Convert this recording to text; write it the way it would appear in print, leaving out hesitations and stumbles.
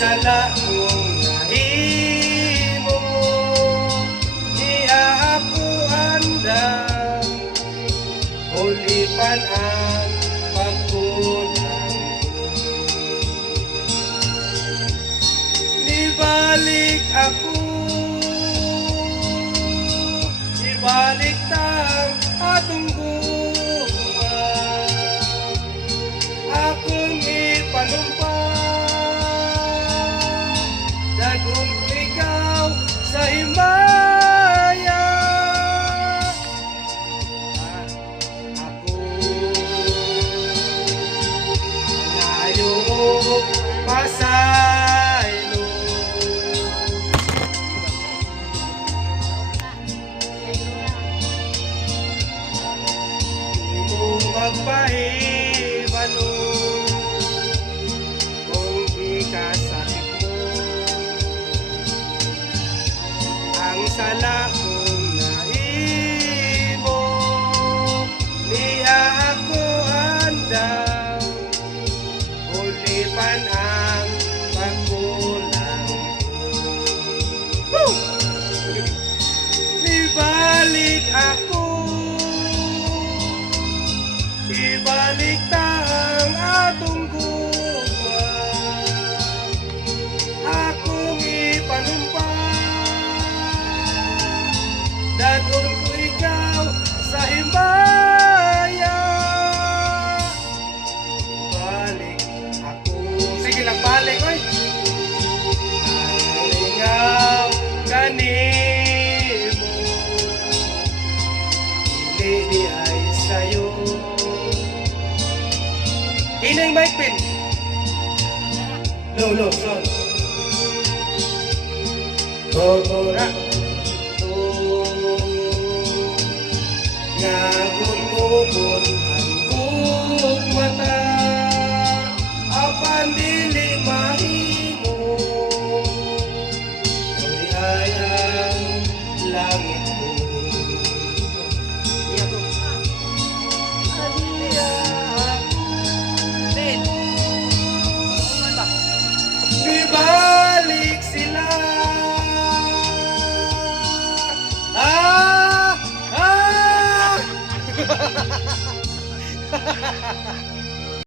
sala kong nahimo, iya ako andam, ulipan ang pagkulang ko. Nibalik ako, ibalik tang atong guwa, akong ipanumpa, dagom ko ikaw sa himaya. Ako layo pasaylo, di mo magpahibalo kung ikasakit mo ang sala kong nahimo, niya ako handang ulipan ang pagkulang ko. Woo! Ibalik ako, ibalik ang atong guwa, akong ipanumpa, dagon ko ikaw sa himaya. Balik ako, sige lang balik, oy. Alingaw kanimo, dili di ay sayo. Ineng mic pin. Low, son. Gogora. Ngagun-ngun ang mata, apan di